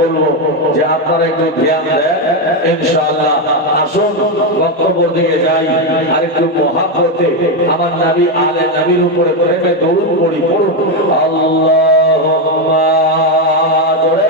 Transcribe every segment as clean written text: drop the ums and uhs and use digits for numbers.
বলবো যে আপনারা একটু ধ্যান দেন ইনশাআল্লাহ। আসুন বক্তব্যের দিকে যাই, আর একটু মহাব্বতে আমার নবী আলে নবীর উপরে প্রেমে দরুদ পড়ি। পড়ুন আল্লাহুম্মা জোরে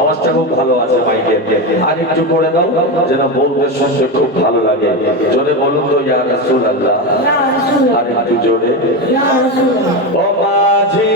আওয়াজটা খুব ভালো আছে মাইকের, আর একটু করে দাও যেন বলতে শুনতে খুব ভালো লাগে। জোরে বলুন তো ইয়া রাসূলুল্লাহ, আর একটু জোরে। ও মাঝি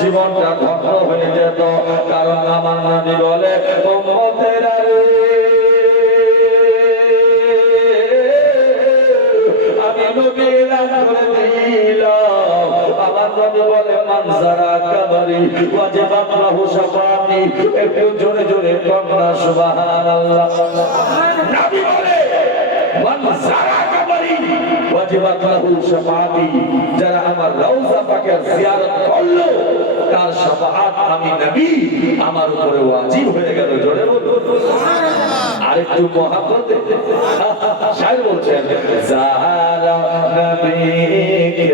জীবনটা ধ্বংস হয়ে যেত। কারণ আমার নবী বলে উম্মতেরা আমি নবী এলান করে দিলাম, আমার নবী বলে মান যারা কাবারি ওয়াজিবাত লাহু শাফাআতি। একটু জোরে জোরে কন্যা সুবহানাল্লাহ। নবী বলে মান যারা কাবারি ওয়াজিবাত লাহু শাফাআতি, যারা আমার রওজা পাকের জিয়ারত করলো তার শাফাআত আমি নবী আমার উপরে ওয়াজিব হয়ে গেল। জোরে বলুন সুবহানাল্লাহ। আরেকটু মহব্বতে শায়র বলছেন যারা নবীকে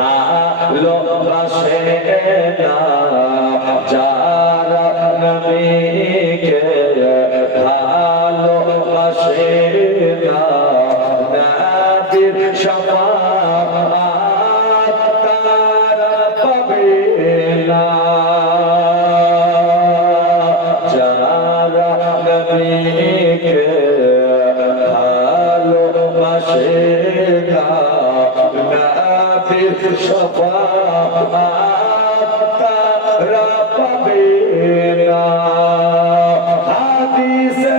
ভালোবাসে না, যারা নবীকে ভালোবাসে না, নবীর শাফাআত তারা পাবে না। যারা নবীকে ভালোবাসে না, নবীর শাফাআত তারা পাবে না। হাদিসে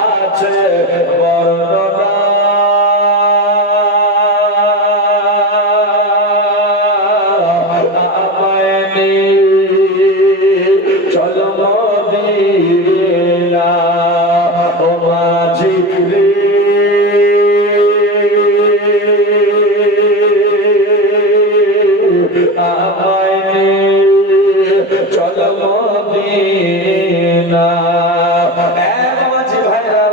আছে বর্ণনা আমায় চলো মদিনা ও মাঝি রে, আমায় চলো মদিনা। মাঝি ভাইরা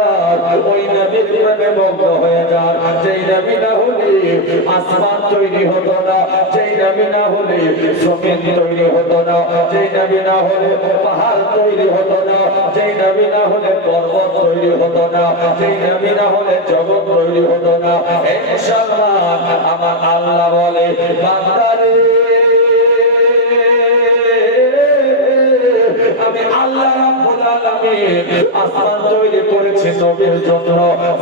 ওই নবীর প্রেমে মগ্ন হয়ে যান, যেই নবী না হলে আসমান তৈরি হতো না, যেই নবী না হলে জমিন তৈরি হতো না, যেই নবী না হলে পাহাড় তৈরি হতো না, যেই নবী না হলে পর্বত তৈরি হতো না, যেই নবী না হলে জগৎ তৈরি হতো না। হে মুসলমান, আমার আল্লাহ বলে বান্দারে আমি আল্লাহ রাব্বুল আলামিন আসমান তৈরি করেছি নবীর জন্য,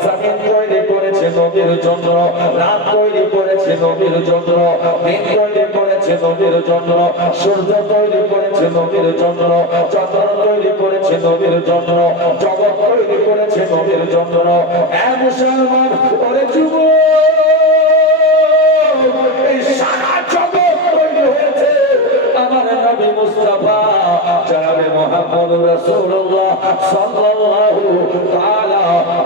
জমিন তৈরি করেছি নবীর জন্য, রাত তৈরি করেছি নবীর জন্য, দিন তৈরি করেছি নবীর জন্য, সূর্য তৈরি করেছি নবীর জন্য, চন্দ্র তৈরি করেছি নবীর জন্য, জগৎ তৈরি করেছি নবীর জন্য। এ মুসলমান, ওরে যুবক, এই সারা জগৎ তৈরি হয়েছে আমার নবী মুস্তাফা জনাবে মুহাম্মদ রাসূলুল্লাহ সাল্লাল্লাহু তাআলা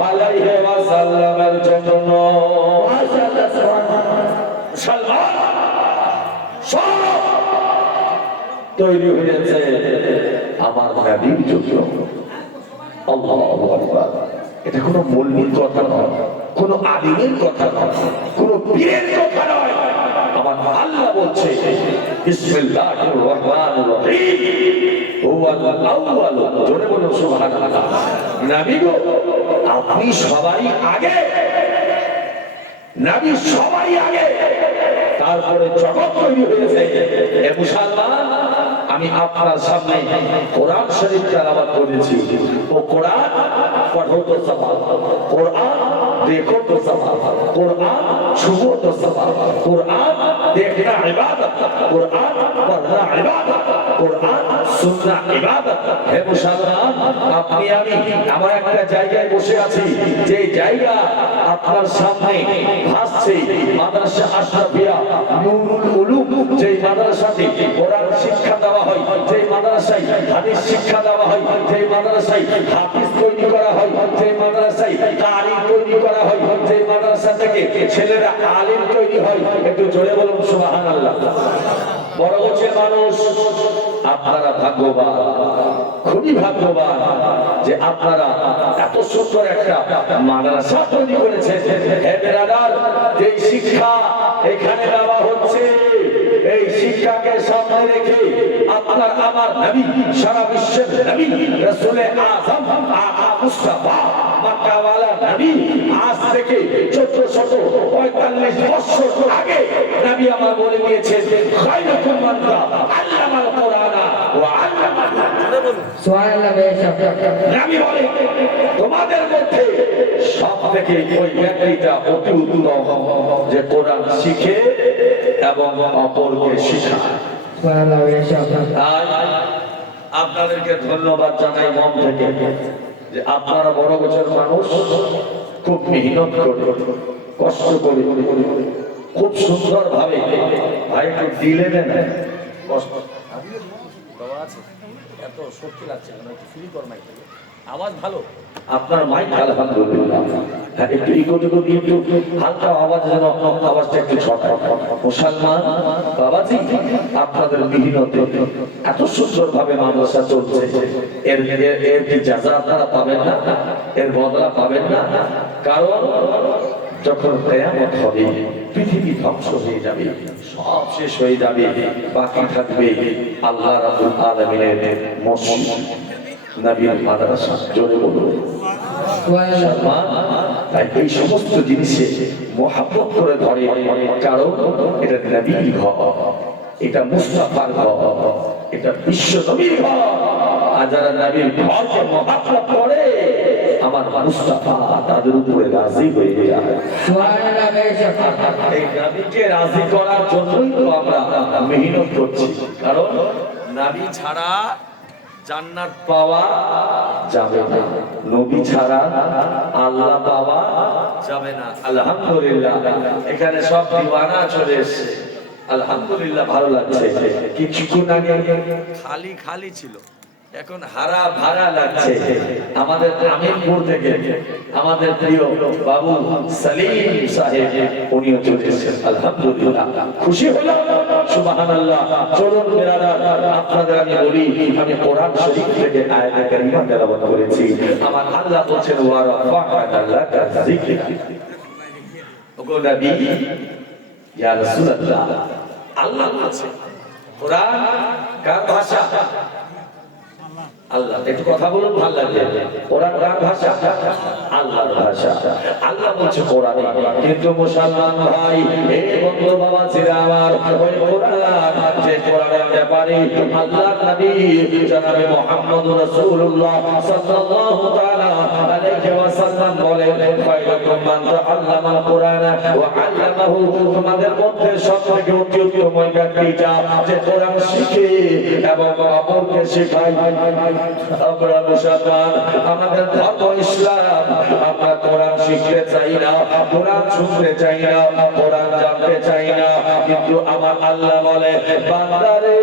আলাইহি ওয়াসাল্লামের জন্য। মাশাআল্লাহ, সুবহানাল্লাহ। সব তৈরি হয়েছে আমার নবীর জন্য। আল্লাহু আকবার। এটা কোনো মৌলবীর কথা নয়, কোনো আলিমের কথা নয়, কোনো পীরের কথা নয়। আমার আল্লাহ বলছে বিসমিল্লাহির রহমানির রহিম হুয়াল আউয়াল। জোরে বলুন সুবহানাল্লাহ। নবী গো, আপনি সবাই আগে, নবী সবাই আগে, তারপরে জগৎ তৈরি হয়েছে। এ মুসলমান, আমি আপনার সামনে কোরআন শরীফ তেলাওয়াত করেছি। ও কোরআন পড়ো তো সওয়াব, কোরআন देखो तो सवाब, कुरान छुओ तो सवाब, कुरान देखना इबादत, कुरान पढ़ना इबादत, कुरान सुनना इबादत। হে মুসলমান, আপনি আমি আমার একটা জায়গায় বসে আছি, যে জায়গা আপনার সামনে ভাসছে মাদ্রাসা আশরাফিয়া নুরুল উলুম, যে মাদ্রাসাতে কোরআন শিক্ষা দেওয়া হয়, যে মাদ্রাসায় হাদিস শিক্ষা দেওয়া হয়, যে মাদ্রাসায় হাফিজ তৈরি করা হয়, যে মাদ্রাসায় কারি তৈরি করা হয়, যে মাদ্রাসা থেকে ছেলেরা আলিম তৈরি হয়। একটু জোরে বলুন সুবহানাল্লাহ। বড় গোছের মানুষ, আপনারা ভাগ্যবান, খুবই ভাগ্যবান যে আপনারা এত সুন্দর একটা মাদ্রাসা তৈরি করেছেন। হে বেরাদার, যে শিক্ষা এখানে দেওয়া হচ্ছে, এই শিক্ষাকে সামনে রেখে আপনার আমার নবী, সারা বিশ্বের নবী রাসূলে আযম আকা মুস্তাফা মক্কাওয়ালা নবী আজ থেকে 1445 বছর আগে নবী আমার বলে দিয়েছেন, খায়রুকুম মান আল্লামাল কুরআনা ওয়া আল্লামা। সুবহানাল্লাহ। নবী বলে তোমাদের মধ্যে সবথেকে ওই ব্যক্তিটা অতি উত্তম যে কোরআন শিখে এবং অপরকে শেখায়। আপনাদেরকে ধন্যবাদ জানাই মন থেকে যে আপনারা বড় গোছের মানুষ, খুব মেহনত করে, কষ্ট করে খুব সুন্দর ভাবে ভাই একটু দিলে দেন কষ্ট বাবা আছে এত সত্যি লাগছে কেন একটু ফ্রি কর মাইক থেকে আওয়াজ ভালো আপনার মাইক আলহামদুলিল্লাহ হ্যাঁ একটু ইকো দিয়ে একটু হালকা আওয়াজ যেন আওয়াজটা একটু ছটায় মুসলমান বাবাজি আপনাদের মিহিনতে এত সুন্দর ভাবে মাদ্রাসা চলছে এর এর কি জাযা আপনারা পাবেন না এর বদলা পাবেন না কারণ যখন কিয়ামত হবে পৃথিবী ধ্বংস হয়ে যাবে সব শেষ হয়ে যাবে বাকি থাকবে আল্লাহ রাব্বুল আলামিনের মসজিদ নবীর মাদ্রাসা জোরে বলুন সুবহানাল্লাহ তাই এই সমস্ত জিনিসে মহব্বত করে ধরে কারণ এটা নবীর ঘর এটা মুস্তাফার ঘর এটা বিশ্ব নবীর ঘর আর যারা নবীর ঘরকে মহব্বত করে আমার মুস্তাফা তাদের উপরে রাজি হয়ে যায় সুবহানাল্লাহ এই নবীকে রাজি করার জন্যই তো আমরা মেহনত করছি কারণ নবী ছাড়া জান্নাত পাওয়া যাবে না নবী ছাড়া আল্লাহ পাওয়া যাবে না আলহামদুলিল্লাহ এখানে সব দিওয়ানা চলে এসেছে আলহামদুলিল্লাহ ভালো লাগছে কিছুক্ষণ আগে খালি খালি ছিল এখন হারা ভাড়া লাগছে আমাদের আমিরপুর থেকে আমাদের প্রিয় বাবু সালিম সাহেব উনিও চলে এসেছেন আলহামদুলিল্লাহ খুশি হলাম সুবহানাল্লাহ চলুন বিরাদার আপনাদের আমি বলি আমি কোরআন শরীফ থেকে আয়াতে কারিমা তেলাওয়াত করেছি আমার আল্লাহ বলেন ওয়া রাফা'না লাকা যিকরা ওগো নবী ইয়া রাসূলুল্লাহ আল্লাহ বলেছে কোরআন কার ভাষা আল্লাহ একটু কথা বলুন ভালো লাগবে কোরআন কার ভাষা আল্লাহর ভাষা আল্লাহ বলছে কোরআনে কিন্তু মুসলমান ভাই এই বন্ধু বাবা ছেড়ে আমার ওই কোরআন যে কোরআনের ব্যাপারে আল্লাহর নবী জনাবে মুহাম্মদুর রাসূলুল্লাহ সাল্লাল্লাহু তাআলা আলাইহি ওয়াসাল্লাম বলেন খায়রুকুম মান তাআল্লামাল কোরআন ওয়া আল্লামাহু তোমাদের মধ্যে সবথেকে উত্তম ব্যক্তিটা যে কোরআন শিখে এবং অপরকে শেখায় আমরা মুসলমান আমাদের ধর্ম ইসলাম আমরা কোরআন শিখতে চাই না কোরআন শুনতে চাই না কোরআন জানতে চাই না কিন্তু আমার আল্লাহ বলে বান্দারে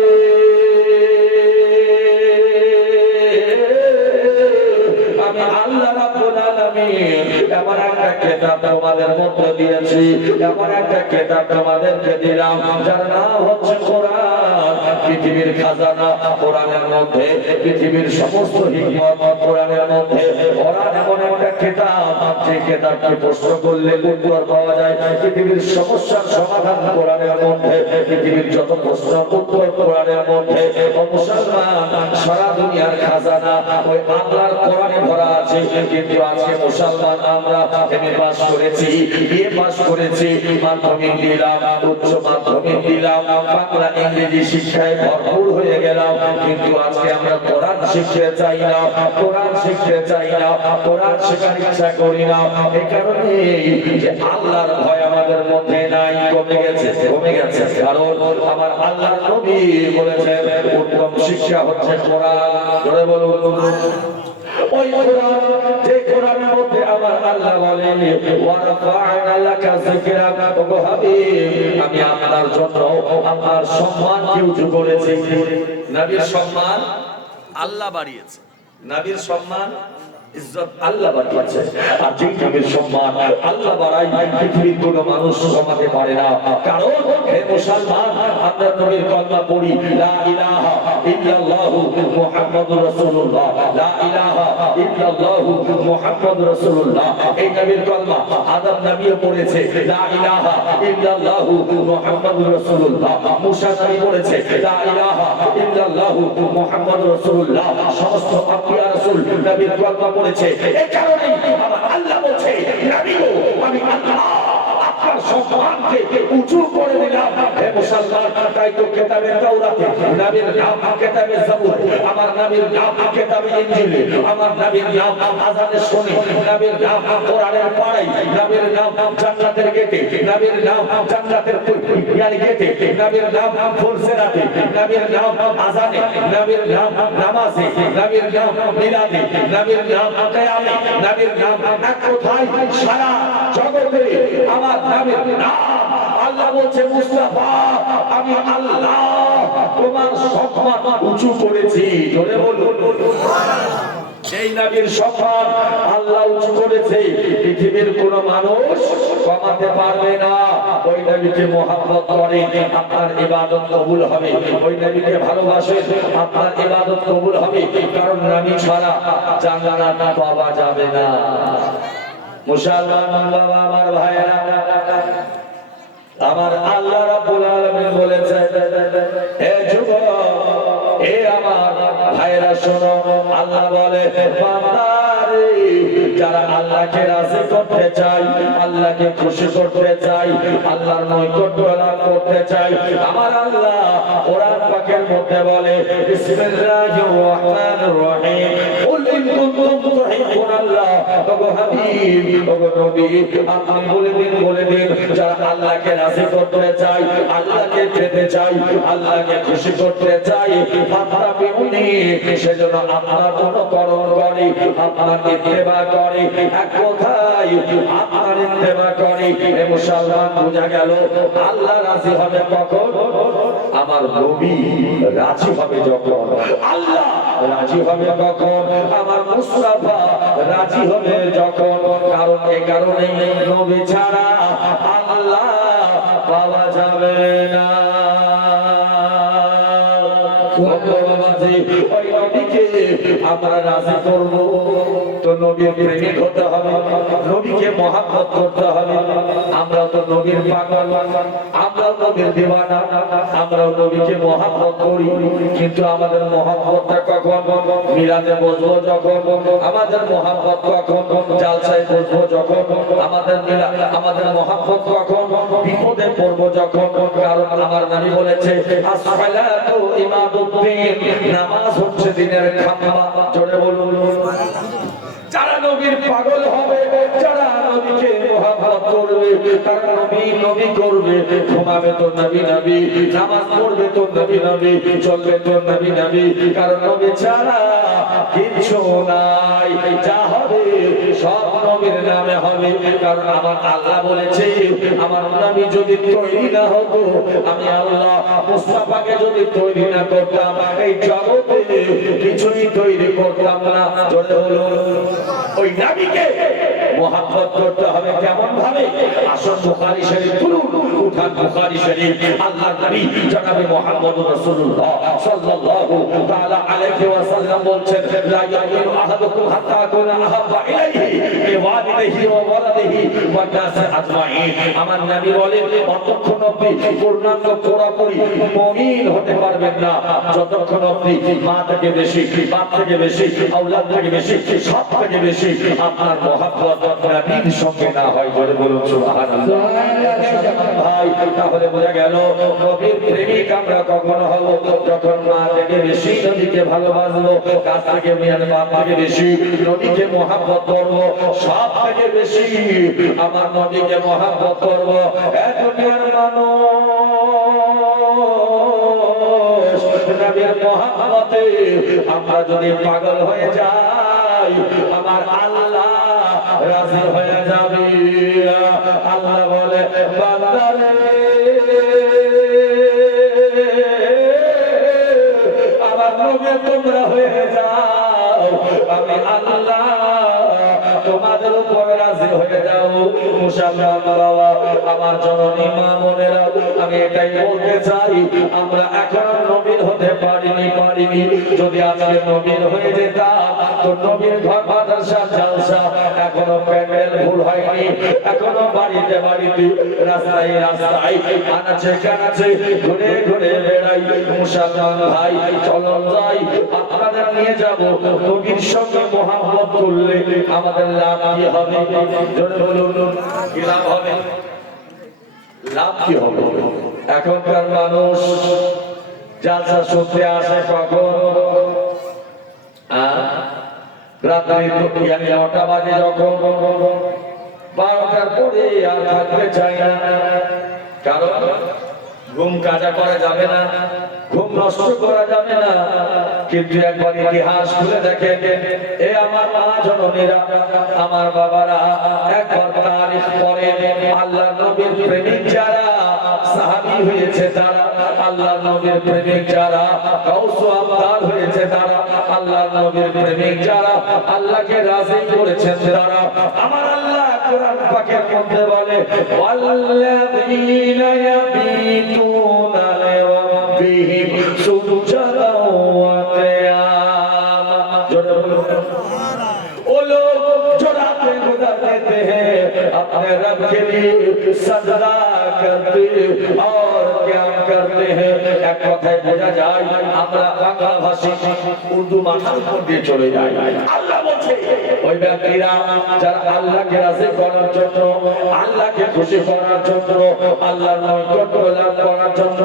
আমি আল্লাহ রাব্বুল আলামিন এমন একটা কিতাব তোমাদের মধ্যে দিয়েছি এমন একটা কিতাব তোমাদেরকে দিলাম যার নাম হচ্ছে কোরআন পৃথিবীর খাজানা কোরআনের মধ্যে পৃথিবীর সমস্ত হিকমত কোরআনের মধ্যে কোরআন এমন একটা কিতাব যে কিতাবকে প্রশ্ন করলে উত্তর পাওয়া যায় পৃথিবীর সমস্যার সমাধান কোরআনের মধ্যে পৃথিবীর যত প্রশ্ন উত্তর কোরআনের মধ্যে মুসলমান সারা দুনিয়ার খাজানা ওই আল্লাহর কোরআনে ভরা আছে কিন্তু আজকে মুসলমান আমরা এমএ পাস করেছি বিএ পাস করেছি মাধ্যমিক দিলাম উচ্চ মাধ্যমিক দিলাম বাংলা ইংরেজি শিক্ষায় ভরপুর হয়ে গেলাম কিন্তু আজকে আমরা কোরআন শিখতে চাই না কোরআন শিখতে চাই না কোরআন শেখার ইচ্ছা করি না এই কারণে যে আল্লাহর ভয় আমাদের মধ্যে নাই কমে গেছে কারণ আমার আল্লাহর নবী বলেছেন উত্তম শিক্ষা হচ্ছে কোরআন ধরে বলুন ওই কোরআন যে কোরআনের মধ্যে আমার আল্লাহ বলেন ওয়া রাফা'না লাকা যিকরাক ওগো হাবিব আমি আপনার জন্য আপনার সম্মানকে উঁচু করেছি নবীর সম্মান আল্লাহ বাড়িয়েছে নবীর সম্মান ইজ্জত আল্লাহ বাড়িয়েছে আর যে নবীর সম্মান আল্লাহ বাড়ায় পৃথিবীর কোনো মানুষ কমাতে পারে না কারণ হে মুসলমান আমরা নবীর কলমা পড়ি লা ইলাহা ইল্লাল্লাহু মুহাম্মাদুর রাসূলুল্লাহ লা ইলাহা ইল্লাল্লাহু মুহাম্মাদুর রাসূলুল্লাহ এই নবীর কলমা আদম নবীও পড়েছে লা ইলাহা ইল্লাল্লাহু মুহাম্মাদুর রাসূলুল্লাহ মুসা নবী পড়েছে লা ইলাহা ইল্লাল্লাহু মুহাম্মাদুর রাসূলুল্লাহ সমস্ত আম্বিয়া রাসূল নবীর কলমা পড়েছে এই কারণে আমার আল্লাহ বলছে নবী গো আমি আল্লাহ আপনার সম্মানকে উঁচু করে দিলাম হে মুসলমান তাই তো কিতাবে তাওরাতে নবীর নাম কিতাবে জাবুর আমার নবীর নাম কিতাবে ইনজিল আমার নবীর নাম আযানে শুনি নবীর নাম কোরআনের পাড়াই নবীর নাম জান্নাতের গেটে নবীর নাম জান্নাতের ইয়ার গেটে নবীর নাম ফুলসেরাতে নবীর নাম আযানে নবীর নাম নামাজে নবীর নাম মিলাদে নবীর নাম কিয়ামে নবীর নাম এক কথায় সারা জগতে আমার নবীর নাম আল্লাহ বলছে মুস্তাফা আমি আল্লাহ তোমার সম্মান উঁচু করেছি। জোরে বলুন সেই নবীর সম্মান আল্লাহ উঁচু করেছে, পৃথিবীর কোন মানুষ কমাতে পারবে না। ওই নবীকে মহব্বত করে আপনার ইবাদত কবুল হবে, ওই নবীকে ভালোবাসেন আপনার ইবাদত কবুল হবে, কারণ নবী ছাড়া জান্নাত পাওয়া যাবে না। মুসলমান বাবা আমার ভাইরা, আমার আল্লাহ রাব্বুল আলামিন বলেছে হে যুবক হে আমার ভাইরা শোনো, আল্লাহ বলে বান্দারে যারা আল্লাহকে রাজি করতে চায়, আল্লাহকে খুশি করতে চায়, আল্লাহর নৈকট্য লাভ করতে চায়, আমার আল্লাহ কোরআন পাকের মধ্যে বলে বিসমিল্লাহির রহমানির রহিম কুল ইন কুনতুম তুহিব্বুনাল্লাহ ওগো হাবিব ওগো নবী আপনি বলে দিন যারা আল্লাহকে রাজি করতে চায়, আল্লাহকে পেতে চায়, আল্লাহকে খুশি করতে চায়, ফাত্তাবিউনি সেজন্য আপনার অনুকরণ করে, আপনার ইত্তেবা করে, এক কথায় আপনার ইত্তেবা করে। এ মুসলমান বোঝা গেল আল্লাহ রাজি হবে কখন? আমার নবী রাজি হবে যখন। আল্লাহ রাজি হবে কখন? আমার মুস্তাফা রাজি হবে যখন। কারণ এই কারণে নবী ছাড়া আল্লাহ পাওয়া যাবে না। ওই নবীকে আমরা রাজি করব তো নবীর প্রেমিক হতে হবে, নবীকে মহব্বত করতে হবে। আমরা তো নবীর পাগল, আমরাও নবীর দিওয়ানা, আমরাও নবীকে মহব্বত করি, কিন্তু আমাদের মহব্বতটা কখন? মিলাদে বসবো যখন, আমাদের মহব্বত কখন? জালসায় বসবো যখন, আমাদের মহব্বত কখন? বিপদে পড়বো যখন। কারণ আমার নবী বলেছে আসসালাতু ইমাদুদ্দিন, নামাজ হচ্ছে দিনের খাম্বা। জোরে বলুন। যারা নবীর পাগল হবে, যারা নবীকে মহব্বত করবে, তারা নবী করবে, ঘুমাবে তো নবী, নামাজ পড়বে তো নবী, চলবে তো নবী, কারণ নবী ছাড়া কিছু নাই। যা হবে সব নবীর নামে হবে। কারণ আমার আল্লাহ বলেছে আমার নবী যদি তৈরি না হতো, আমি আল্লাহ মুস্তাফাকে যদি তৈরি না করতাম, এই জগতে কিছুই তৈরি করতাম না। জোরে বলুন। ওই নবীকে মহব্বত করতে হবে কেমন ভাবে? আসুন বুখারী শরীফ তুলুন, উঠান বুখারী শরীফ। আল্লাহর নবী জনাবে মুহাম্মদুর রাসূলুল্লাহ সাল্লাল্লাহু তাআলা আলাইহি ওয়াসাল্লাম বলছেন লা ইয়ামিনু আহাদুকুম হাত্তা আকুনা আহাব্বা ইলাইহি বিওয়ালিদিহি ওয়া ওয়ালাদিহি ওয়ান নাস আজমাইন। আমার নবী বলেন ততক্ষণ অবধি পূর্ণাঙ্গ পুরোপুরি মুমিন হতে পারবেন না যতক্ষণ অবধি মা থেকে বেশি, বাপ থেকে বেশি, আওলাদ থেকে বেশি, সব থেকে বেশি আপনার মহব্বত নবীর সঙ্গে না হয়। জোরে বলুন সুবহানাল্লাহ। ভাই তাহলে বোঝা গেল নবীর প্রেমিক আমরা কখন হব? যখন মা থেকে বেশি নবীকে ভালোবাসবো, কাছ থেকে মেয়ের বাপ থেকে বেশি নবীকে মহব্বত করবো, সব থেকে বেশি আমার নবীকে মহব্বত করবো। এত দুনিয়ার মানুষ নবীর মহব্বতে আমরা যদি পাগল হয়ে যাই, আমার আল্লাহ রাজি হয়ে যাবে। আল্লাহ বলে বান্দারে আমার নবী তোমরা হয়ে যাও, আমি আল্লাহ তোমাদের উপর রাজি হয়ে যাও। মুসলমান বাবা, আমার জননী মা বোনেরা, আমি এটাই বলতে চাই আমরা এখনো নবীর হতে পারিনি। যদি আজকে নবীর হয়ে যেতাম তো নবীর ঘর মাদ্রাসা জালসা এখনো প্যান্ডেল ভুল হয়নি, এখনো বাড়িতে রাস্তায় আনাচে কানাচে ঘুরে ঘুরে বেড়াই। মুসলমান ভাই চলন যাই, আপনাদের নিয়ে যাব নবীর সঙ্গে মহব্বত করলে আমাদের লাভ কি হবে? জোরে বলুন কি লাভ হবে? লাভ কি হবে? এখনকার মানুষ জালসা শুনতে আসে কখন? রাত্রি 9টা বাজে, যখন 12টার পরে আর থাকতে চাই না। কারণ ঘুম কাজা করা যাবে না, ঘুম নষ্ট করা যাবে না, কিন্তু একবার ইতিহাস খুলে দেখেন। এ আমার মা জননীরা, আমার বাবারা, একবার তারিখ পড়ে আল্লাহর নবীর প্রেমিক যারা সাহাবী হয়েছে তারা, আল্লাহর নবীর প্রেমিক যারা গাউস আবদার হয়েছে তারা, আল্লাহর নবীর প্রেমিক যারা আল্লাহকে রাজি করেছেন তারা, আমার আল্লাহ কোরআন পাকের মধ্যে বলে ওয়াল্লাযীনা ইয়াবিতুনা লিরাব্বিহিম সুজদান ওয়া কিয়ামা। জোরে বলুন ओ लोग जो रातें गुजारते हैं अपने रब के लिए सजदा करते और क्याम करते हैं। एक কথায় বোঝা যায় আমরা বাংলা ভাষী উর্দু মাথার উপর দিয়ে চলে যাই। আল্লাহ বলছে ওই ব্যক্তিরা যারা আল্লাহকে রাজি করার জন্য, আল্লাহকে খুশি করার জন্য, আল্লাহর নৈকট্য লাভ করার জন্য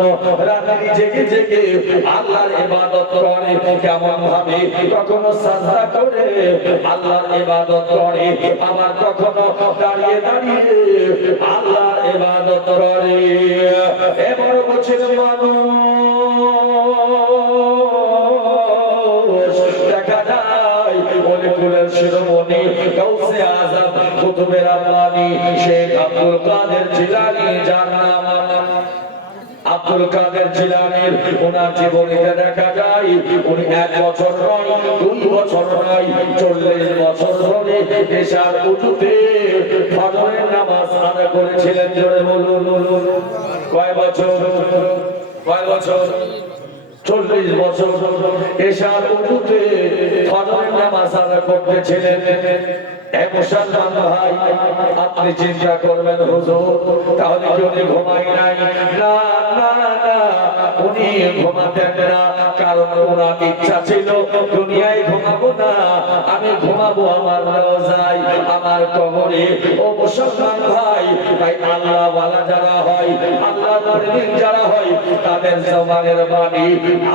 রাত্রি জেগে জেগে আল্লাহর ইবাদত করে। কেমন ভাবে? কখনো সাজদা করে আল্লাহর ইবাদত করে, আবার কখনো দাঁড়িয়ে দাঁড়িয়ে আল্লাহর ইবাদত করে। এবার বছর মানুষ দেখা যায় অলিকুলের শিরোমণি গাউসে আজম কুতুবে রাব্বানি শেখ আব্দুল কাদের জিলানী, যার নাম আব্দুল কাদের জিলানীর ওনার জীবনীতে দেখা যায় উনি 1 বছর নয়, 2 বছর নয়, 40 বছর ধরে এশার উজুতে ফজরের নামাজ আদায় করেছিলেন। জোরে বলুন কয় বছর? কয় বছর? 40 বছর এশার উজুতে ফজরের নামাজ আদায় করতেছিলেন। মুসলমান ভাই, আপনি চিন্তা করবেন হুজুর তাহলে কি উনি ঘুমাই নাই? না না না, উনি ঘুমাতেন না, কারণ ওনার ইচ্ছা ছিল দুনিয়ায় ঘুমাবো না, আমি ঘুমাবো আমার রওজায়, আমার কবরে। ও মুসলমান ভাই, তাই আল্লাহ ওয়ালা যারা হয়, আল্লাহ প্রেমিক যারা হয়, তাদের জবানের বাণী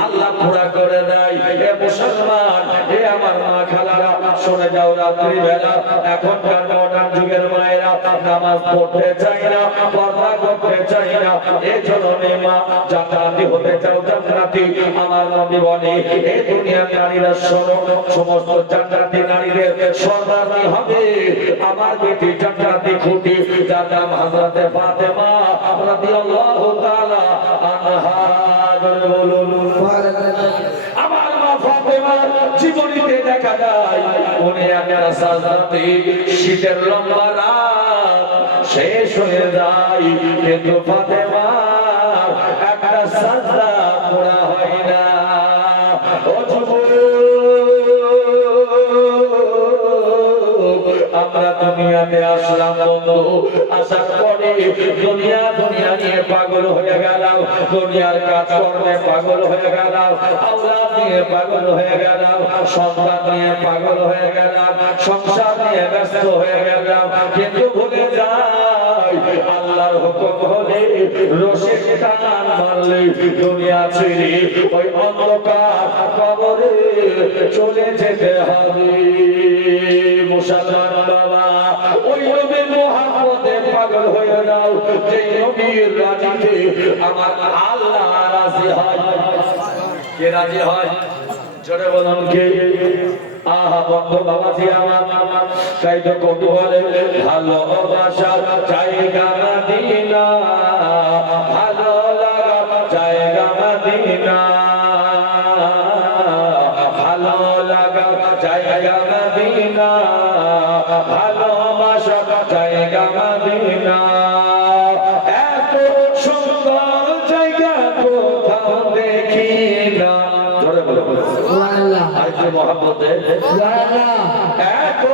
আল্লাহ পুরা করে দেয়। এ মুসলমান, এ আমার মা খালারা, শুনে যাও রাত্রি বেলা এখনকার মডার্ন যুগের মায়েরা নামাজ পড়তে চায় না, পর্দা করতে চায় না। এই জন্য মা জান্নাতি হতে চাও জান্নাতি, আমার নবী বলে এই দুনিয়ার নারীরা শোনো, সমস্ত জান্নাতি নারীদের সর্দারনি হবে আমার বেটি জান্নাতি খুঁটি, যার নাম হযরতে ফাতেমা রাদিয়াল্লাহু তাআলা আনহা। বলুন আমার মা ফাতেমার জীবনীতে দেখা যায় উনি একটা সাজদাতে শীতের লম্বা রাত শেষ হয়ে যায়, কিন্তু ফাতেমার একটা সাজদা করা হয় না। ও আমরা দুনিয়াতে আসলাম বন্ধু, আসার পরে দুনিয়া দুনিয়া নিয়ে পাগল হয়ে গেলাম, দুনিয়ার কাজকর্মে পাগল হয়ে গেলাম, আওলাদ নিয়ে পাগল হয়ে গেলাম, সন্তান নিয়ে পাগল হয়ে গেলাম, সংসার নিয়ে ব্যস্ত হয়ে গেলাম, কিন্তু ভুলে যাই আল্লাহর হুকুম হলে রশি টান মারলে দুনিয়া ছেড়ে ওই অন্ধকার কবরে চলে যেতে হবে। মুসলমান বাবা, ওই নবীর মুহাব্বতে পাগল হয়ে যাও, যে নবীর রাজিতে আমার আল্লাহ রাজি হয়। কে রাজি হয়? জোরে বলুন কে? আহা বন্ধু বাবাজি আমার, তাই তো কবি বলে ভালোবাসার জায়গা মদিনা, ভালো লাগা জায়গা মদিনা, ভালো লাগা জায়গা মদিনা, ভালোবাসার জায়গা মদিনা। এত সুন্দর জায়গা কোথাও দেখি না। জোরে বলো সুবহানাল্লাহ। আরেকটু মহব্বতে এত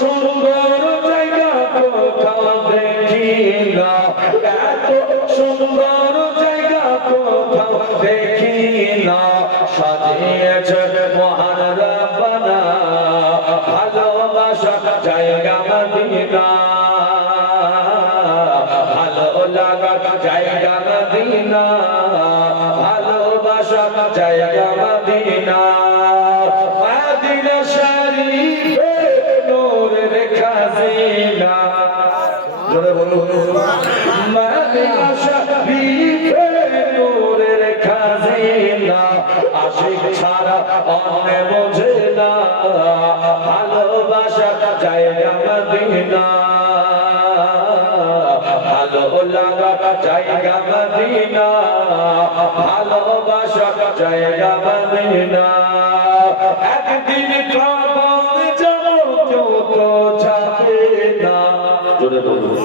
সুন্দর জায়গা কোথাও দেখি না, এত সুন্দর জায়গা কোথাও দেখি না, সাজিয়েছে মহান রব্বানা ভালোবাসা জায়গা মদিনা, ভালো লাগা জায়গা মদিনা, ভালোবাসা জায়গা মদিনা। মদিনা শরীফে নূরের খাজিনা। জোরে বলুন মদিনা শরীফে হাসিনা আশিক ছাড়া অন্য বোঝে না ভালোবাসা জায়গা মদিনা ভালো লাগা জায়গা মদিনা ভালোবাসা জায়গা মদিনা একদিন কবর যাব কেউ তো যাবে না জোরে বলুন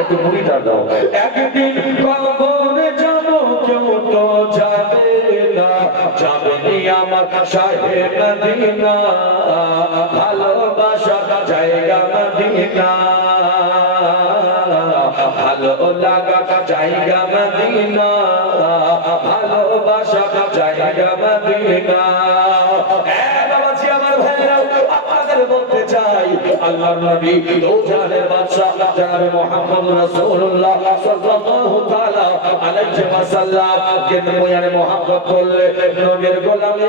একটু মুড়িটা দাও একদিন কবর যাব কেউ তো যাবে না যাবে নি আমার শাহে মদিনা ভালোবাসা জায়গা মদিনা ভালো লাগা জায়গা মদিনা ভালোবাসা জায়গা মদিনা আপনাদের বলতে চাই আল্লাহর নবী দো জাহানের বাদশা জনাব মুহাম্মদ রাসূলুল্লাহ সাল্লাল্লাহু তাআলা আলাইহি ওয়াসাল্লাম কে মনে মোহাম্মত করলে নবীর গোলামে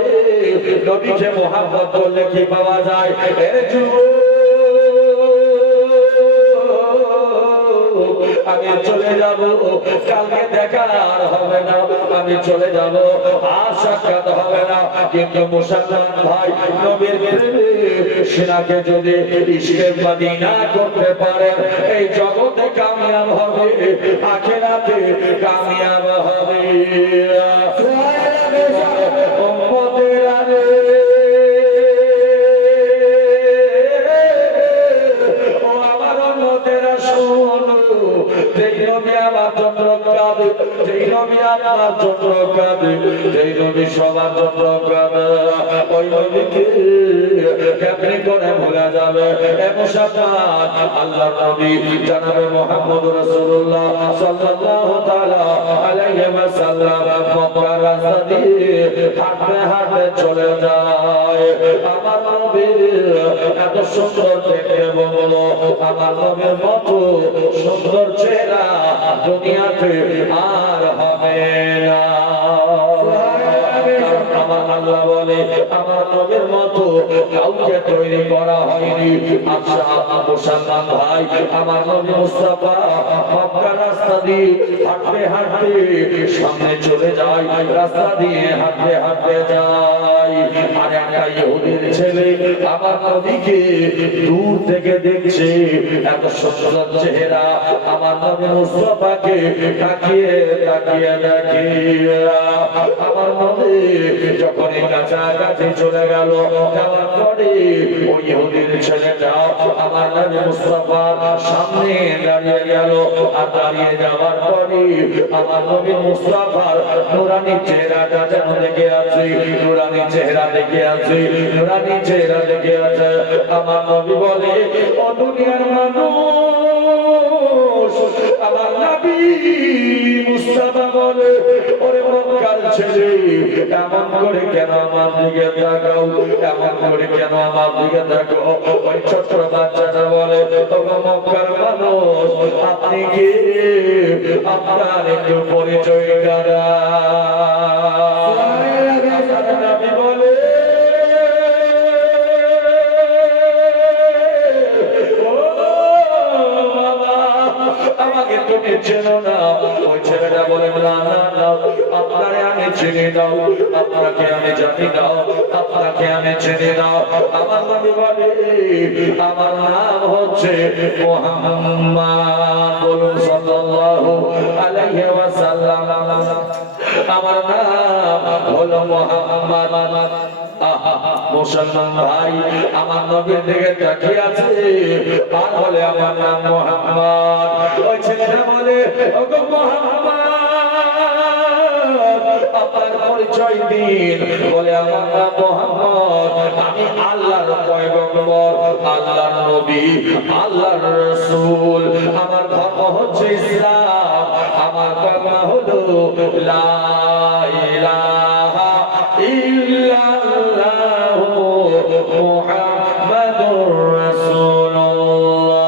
নবীকে মোহাম্মত করলে কি পাওয়া যায় এর আমি চলে যাব কালকে দেখা আর হবে না আমি চলে যাব আর সাক্ষাৎ হবে না কিন্তু মুসলমান ভাই নবীর প্রেমে সিনাকে যদি ইশকে মদিনা করতে পারে এই জগতে কামিয়াব হবে আখিরাতে কামিয়াব হবে উম্মতের আরে ও আমার উম্মতেরা শোনো যেই নবী আমার জন্য কাঁদে যেই নবী আমার জন্য কাঁদে যেই নবী সবার জন্য কাঁদে ওই নবীকে কেমনি করে ভোলা যাবে মুসলমান আল্লাহর নবী জনাবে মুহাম্মদ রাসূলুল্লাহ সাল্লাল্লাহু তাআলা আলাইহি ওয়াসাল্লাম মক্কার রাস্তা দিয়ে হাঁটতে হাঁটতে চলে যায় আমার নবী এত সুন্দর দেখতে বললো আমার নবীর মতো সুন্দর চেহারা দুনিয়াতে আর হবে না আমার আল্লাহ বলে আমার নবীর মতো কাউকে তৈরি করা হয়নি আচ্ছা মুসলমান ভাই আমার নবী মুস্তাফা মক্কার রাস্তা দিয়ে হাঁটতে হাঁটতে সামনে চলে যায় রাস্তা দিয়ে হাঁটতে হাঁটতে যায় আর একটা ইহুদির ছেলে আমার নবীকে দূর থেকে দেখছে এত সুন্দর চেহারা আমার নবী মুস্তাফাকে তাকিয়ে তাকিয়ে দেখে আমার নবী যখন কাছাকাছি চলে গেল যাওয়ার পরে ওই ইহুদির ছেলেটা আমার নবী মুস্তাফার সামনে দাঁড়িয়ে গেল আর দাঁড়িয়ে যাওয়ার পরে আমার নবী মুস্তাফার নুরানি চেহারাটা যেন দেখে আছে নুরানি চেহারা দেখে আছে নুরানি চেহারা দেখে আছে আমার নবী বলে ও দুনিয়ার মানুষ আমার নবী মুস্তাফা বলে ওরে মক্কার ছেলে এমন করে কেন আমার দিকে তাকাও এমন করে কেন আমার দিকে তাকাও ওই ছোট্ট বাচ্চাটা বলে ওগো মক্কার মানুষ আপনি কি আপনার একটু পরিচয় করা নবী বলে আমাকে তুমি চেনো না ওই ছেলেটা বলে না না না আপনারে আমি চিনি নাও আপনাকে আমি জানি না আপনাকে আমি চিনি না আমার নবী বলে আমার নাম হচ্ছে মুহাম্মদ বলুন সাল্লাল্লাহু আলাইহি ওয়াসাল্লাম আমার নাম হলো মুহাম্মদ মুসলমান ভাই আমার নবীর দিকে তাকিয়ে আছে আর বলে আমার নাম মুহাম্মদ ওই ছেলেটা বলে ওগো মুহাম্মদ আপনার পরিচয় দিন বলে আমার নাম মুহাম্মদ আমি আল্লাহর পয়গম্বর আল্লাহর নবী আল্লাহর রাসূল আমার ধর্ম হচ্ছে ইসলাম আমার কালেমা হলো লা ইলাহা ইল্লাল্লাহ মুহাম্মাদুর রাসূলুল্লাহ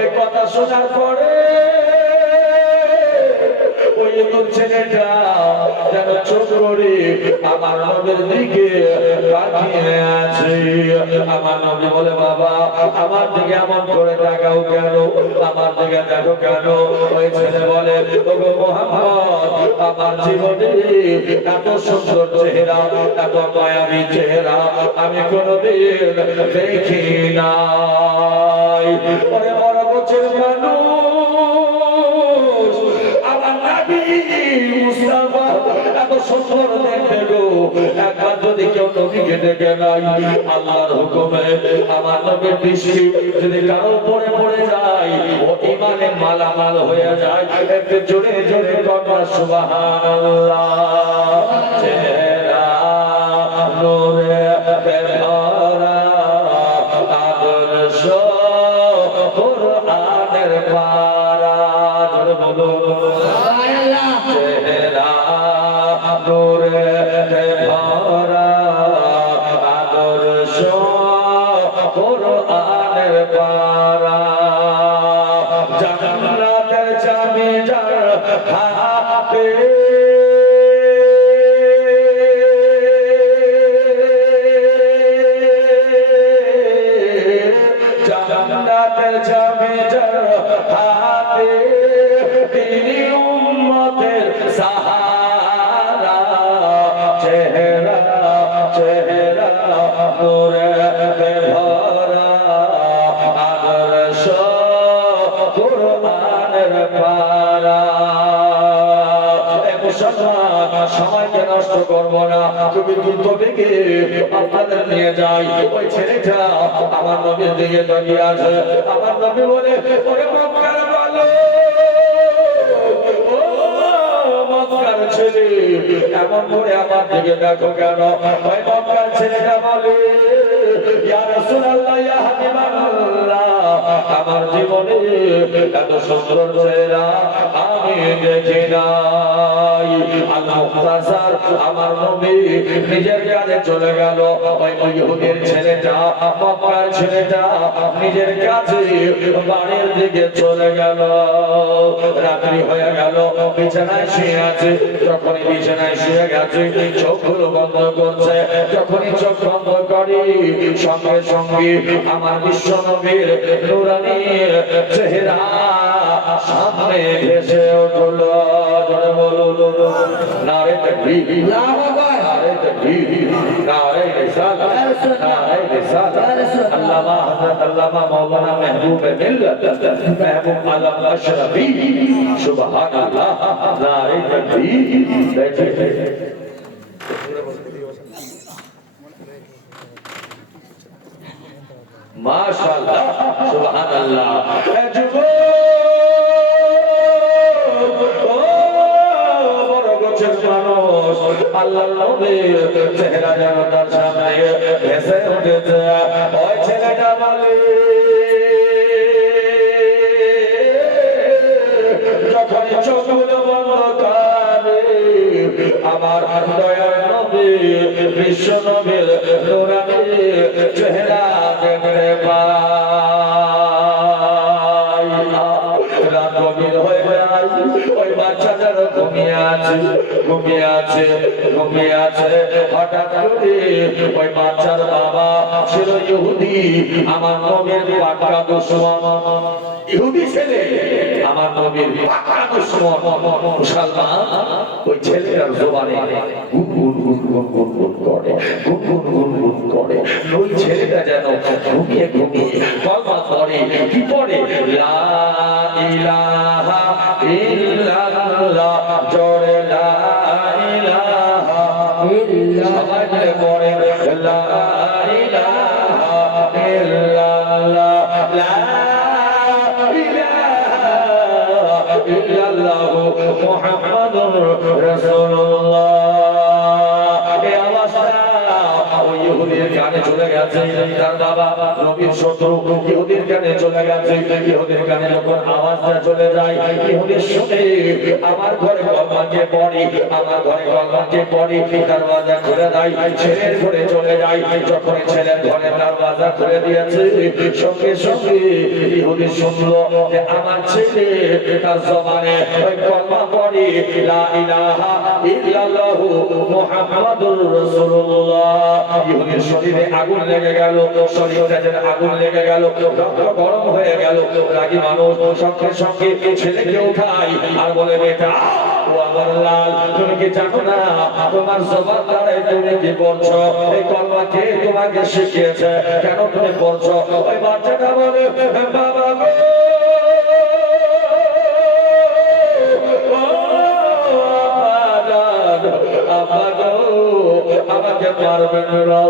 এই কথা শোনার পরে ওই ছেলেটা যেন চোখ করে আমার নবীর দিকে তাকিয়ে আছে। আমার নবী বলে বাবা আমার দিকে এমন করে তাকাও কেন, আমার দিকে দেখো কেন? ওই ছেলে বলে ওগো মুহাম্মদ আমার জীবনে এত সুন্দর চেহারা, এত মায়াবী চেহারা আমি কোনোদিন দেখি নাই। ওরে বড় বছর মানুষ আমার নবী মুস্তাফা এত সুন্দর দেখতে গো, একবার যদি কেউ নবীকে দেখে নাই আল্লাহর হুকুমে আমার নবীর দৃষ্টি যদি কারো পড়ে পড়ে যায় ও ইমানে মালামাল হয়ে যায়। একটু জোরে জোরে কন্যা সুবহানাল্লাহ। চেহারা নূরে ভরা আদর্শ কুরআনের পারা, জোরে বলুন চেহারা নূরে ভরা আদর্শ কুরআনের পারা, জান্নাতের চাবি যার হাতে জান্নাতের চাবি যার হাতে তিনি উম্মতের সাহারা। চেহারা চেহারা নূরে ভরা আদর্শ কুরআনের পারা। মুসলমান সময়কে নষ্ট করবো না, তুমি দ্রুত বেগে আপনাদের নিয়ে যাই। ওই ছেলেটা আমার নবীর দিকে তাকিয়ে আছে। আমার নবী বলে ওরে মক্কার বলো মক্কার ছেলে এমন করে আমার দিকে দেখো কেন? ওই মক্কার ছেলেটা বলে ইয়া রাসূলুল্লাহ ইয়া হাবিবাল্লাহ আমার জীবনে এত সুন্দর চেহারা আমি দেখি নাই। আল্লাহ মুখতাসার আমার নবী নিজের কাজে চলে গেল। ওই ইহুদির ছেলেটা মক্কার ছেলেটা নিজের কাছে বাড়ির দিকে চলে গেল। রাত্রি হয়ে গেল, বিছানায় শুয়ে আছে। যখনই বিছানায় শুয়ে গেছে চোখগুলো বন্ধ করছে, যখনই চোখ বন্ধ করি সঙ্গে সঙ্গে আমার বিশ্ব নবীর নূরানী চেহারা সামনে ভেসে উঠল। জোরে বলুন নারে তাকবীর, আল্লাহু আকবার, নারে তাকবীর, নারে রিসালাত, নারে রিসালাত। আল্লামা হযরত আল্লামা মাওলানা মাহবুব মিল্লাত মাহবুব আলম আশরাফি সুবহানাল্লাহ, নারে তাকবীর। মাশাআল্লাহ সুবহানাল্লাহ। মানুষ আল্লাহর নবীর চেহারা যেন তার সামনে ভেসে উঠেছে। ওই ছেলেটা বলে যখন চোখগুলো বন্ধ করে আমার দয়ার নবী বিশ্ব নবীর নূরানী চেহারা দেখতে পাই। রাত গভীর হয়ে যায়, ওই বাচ্চাটার ঘুমিয়ে আছে ঘুমিয়ে আছে ঘুমিয়ে আছে। হঠাৎ করে ওই বাচ্চার বাবা ছিল ইহুদি, আমার নবীর পাক্কা দুশমন। ইহুদি ছেলে আমার নবীর পাক্কা দুশমন মুসলমান। ওই ছেলেটার জবানে গুনগুন গুনগুন গুনগুন করে, গুনগুন গুনগুন করে। ওই ছেলেটা যেন ঘুমিয়ে ঘুমিয়ে কলমা পড়ে। কি পড়ে? লা ইলাহা ইল্লাল্লাহ, জোরে লা ইলাহা ইল্লাল্লাহ। সবাই মিলে পড়ে লা ইলাহা ইল্লাল্লাহ, লা ইলাহা ইল্লাল্লাহ মুহাম্মাদুর রাসূলুল্লাহ। এই আওয়াজটা ওই ইহুদির কানে চলে গেছে, তার বাবা নবীর শত্রু ইহুদির কানে চলে গেছে। ইহুদির কানে যখন আওয়াজটা চলে যায়, ইহুদি শুনে আমার ঘরে কলমাকে পড়ি, আমার ঘরে কলমাকে পড়ি, দরওয়াজা খুলে দেয়, ছেলের ঘরে চলে যায়। যখন ছেলের ঘরে দরওয়াজা খুলে দিয়েছে, সঙ্গে সঙ্গে ইহুদি শুনলো যে আমার ছেলে তার জবানে ওই কলমা পড়ি, লা ইলাহা ইল্লাল্লাহু মুহাম্মাদুর রাসূলুল্লাহ। ইহুদির শরীরে আগুন লেগে গেল, শরীরটা যেন আগুন লেগে গেল, রক্ত গরম হয়ে গেল। রাগী মানুষ সঙ্গে সঙ্গে ছেলেকে উঠায় আর বলে, বেটা ও আমার লাল, তুমি কি জানো না তোমার জবান দ্বারাই তুমি কি পড়ছো? এই কলমা কে তোমাকে শিখিয়েছে? কেন তুমি পড়ছো? ওই বাচ্চাটা বলে, বাবা গো, আমাকে মারবেন না,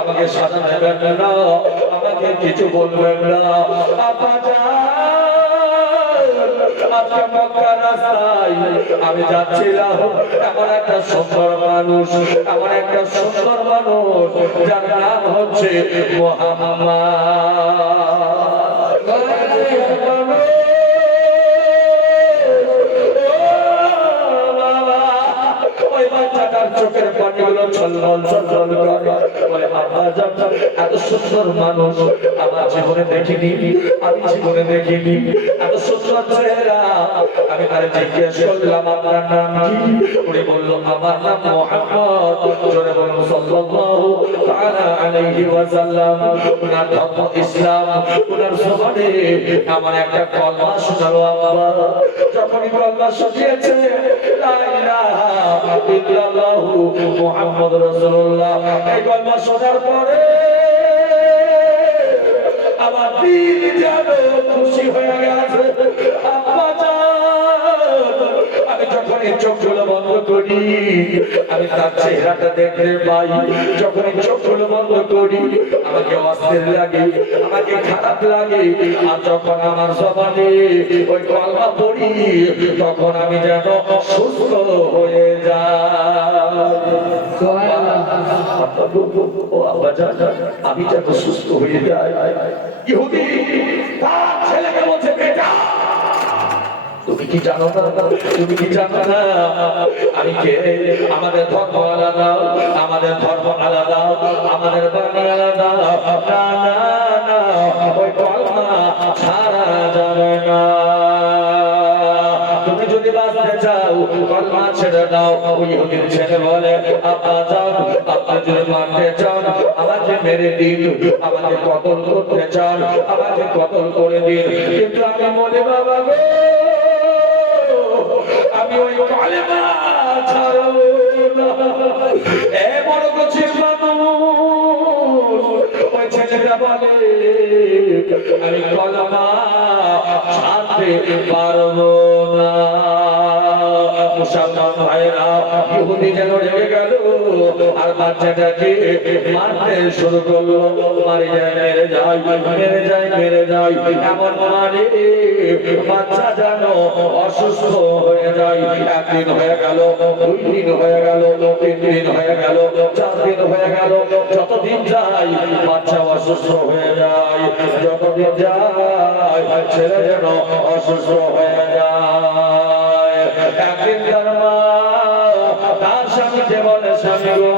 আমাকে সাজা নেবেন না, আমাকে কিছু বলবেন না। আজকে মক্কার রাস্তায় আমি যাচ্ছিলাম, এমন একটা সুন্দর মানুষ, এমন একটা সুন্দর মানুষ যার নাম হচ্ছে মুহাম্মদ। ওই বাচ্চাটার চোখের পানিগুলো ছলছল ছলছল করে বলে, আব্বা জান, এত সুন্দর মানুষ আমার জীবনে দেখিনি, আমি জীবনে দেখিনি, এত সুন্দর চেহারা। আমি তারে জিজ্ঞেস করলাম, আপনার নাম কি? উনি বলল, আমার নাম মুহাম্মদ। জোরে বলুন সাল্লাল্লাহু তাআলা আলাইহি ওয়াসাল্লাম। উনার ধর্ম ইসলাম, উনার জবানে আমার একটা কলমা শোনালো আব্বা। যখনই কলমা শুনিয়েছে, লা ইলাহা ইল্লাল্লাহু মুহাম্মাদুর রাসূলুল্লাহ, এই কলমা শোনার পরে আমার দিল যেন খুশি হয়ে গেছে। আব্বা জান, আমি যখন এই চোখগুলো বন্ধ করি, আমি তার চেহারাটা দেখতে পাই। যখন এই চোখগুলো বন্ধ করি, আমাকে অস্থির লাগে, আমাকে খারাপ লাগে। আর যখন আমার জবানে ওই কলমা পড়ি, তখন আমি যেন সুস্থ হয়ে যাই। আমি যেন সুস্থ হয়ে যাই। ইহুদি তার ছেলেকে বলছে, বেটা তুমি কি জানো না, তুমি কি জানো না আমি কে? আমাদের ধর্ম আলাদা, আমাদের ধর্ম আলাদা, আমাদের বাণী আলাদা। না না না, ওই কলমা ছাড়া যাবে না। তুমি যদি বাঁচতে চাও, কলমা ছেড়ে দাও। ওই ইহুদির ছেলে বলে, আব্বা যান, আপনি যদি মারতে চান আমাকে মেরে দিন, আমাকে কতল করতে চান আমাকে কতল করে দিন, কিন্তু আমি বলি, বাবা গো, আমি ওই কলমা ছাড়বো না। এ বড় কঠিন মানুষ। ওই ছেলেটা বলে, আমি কলমা ছাড়তে পারবো না। মুসলমান ভাইরা, ইহুদি যেন রেগে গেল আর বাচ্চাটাকে মারতে শুরু করলো। মারি যায়, মেরে যায়, মেরে যায়, মেরে যায়, এমন মারে বাচ্চা যেন অসুস্থ হয়ে যায়। একদিন হয়ে গেল, 2 দিন হয়ে গেল, 3 দিন হয়ে গেল, 4 দিন হয়ে গেল। যতদিন যায় বাচ্চা অসুস্থ হয়ে যায়, যতদিন যায় ছেলে যেন অসুস্থ হয়ে যায়। একদিন তার মা তার স্বামীকে বলে, স্বামী গো,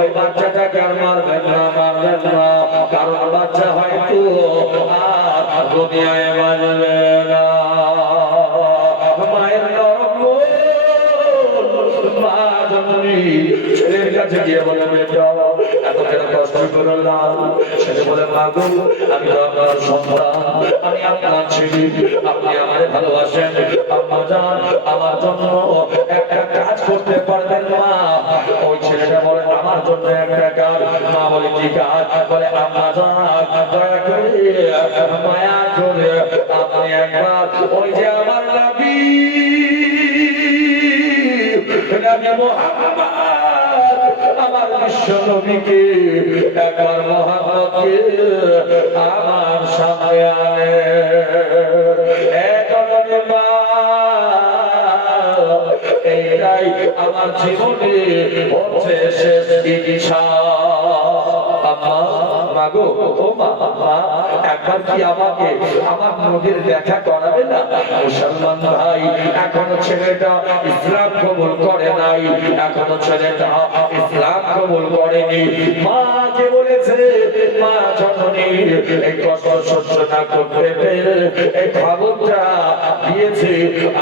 ওই বাচ্চাটাকে আর মারবেন না, মারবেন না, কারণ বাচ্চা হয়তো আর দুনিয়ায় বাঁচবে না। মায়ের নরম মা জননী ছেলের কাছে গিয়ে বলে, বেটা এত কেন কষ্ট করলাম? ছেলে বলে, মা গো, আমি তো আপনার সন্তান, আমি আপনার ছেলে, আপনি আমারে ভালোবাসেন। আম্মা জান, আমার জন্য একটা কাজ করতে পারবেন মা? ওই ছেলেটা বলে, আমার জন্য একটা কাজ। মা বলে, কি কাজ? বলে, আম্মা জান, দয়া করে মায়া করে আপনি একবার ওই যে আমার নবী মুহাম্মদ, আমার বিশ্ব নবীকে একবার মুহাম্মদকে আমার সামনে আনে। এইটাই আমার জীবনে হচ্ছে শেষ ইচ্ছা। মাগো ও মা, একবার কি আমাকে আমার নবীর দেখা করাবে না? মুসলমান ভাই, এখনো ছেলেটা ইসলাম কবুল করে নাই, এখনো ছেলেটা ইসলাম কবুল করেনি। মাকে বলেছে, মা জননী এই কষ্ট সহ্য না করতে পেরে এই খবরটা দিয়েছে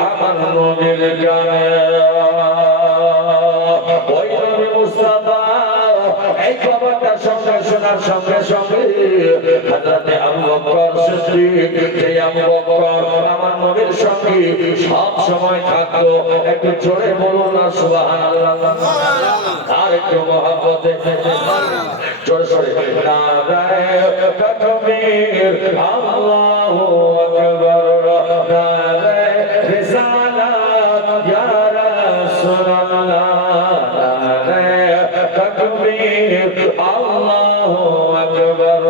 আমার নবীর গানে। ওই নবী মুস্তাফা এই খবরটা সঙ্গে শোনার সঙ্গে সঙ্গে হযরতে আবু বকর সিদ্দিক, যে আবু বকর আমার নবীর সঙ্গে সব সময় থাকতো, একটু জোরে বলুন না সুবহানাল্লাহ, আর একটু মহব্বতে জোরে সরে নারায়ে তাকবীর, আল্লাহু আকবার, নারায়ে রিসালাত ইয়া রাসূলুল্লাহ, নারায়ে তাকবীর, আল্লাহু আকবার,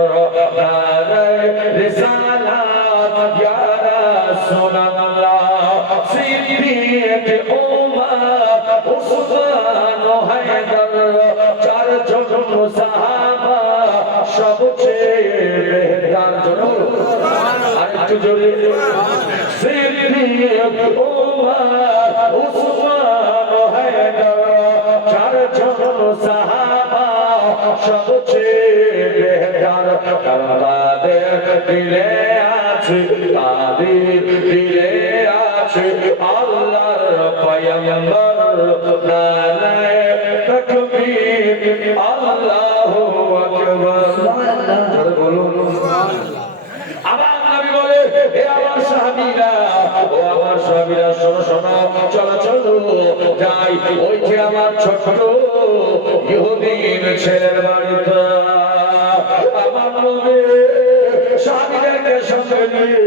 নারায়ে রিসালাত ইয়া রাসূলুল্লাহ। সিদ্দিক, ওমর, উসমান, হায়দার, চারজন সাহাবা সবচেয়ে বেহতার জন। আরেকটু জোরে। সিদ্দিক, ওমর, উসমান, হায়দার, চারজন সাহাবা সবচেয়ে বেহতার। তাদের দিলে আছে, তাদের দিলে আছে আল্লাহর পয়গম্বর, নারায়ে তাকবীর, আল্লাহু আকবার। জোরে বলুন সুবহানাল্লাহ। আবার নবী বলে, হে আমার সাহাবীরা, ও আমার সাহাবীরা, শোনো শোনো, চলো চলো যাই ওই যে আমার ছোট ইহুদির ছেলের বাড়িতে। আমার নবী সাহাবীদেরকে সঙ্গে নিয়ে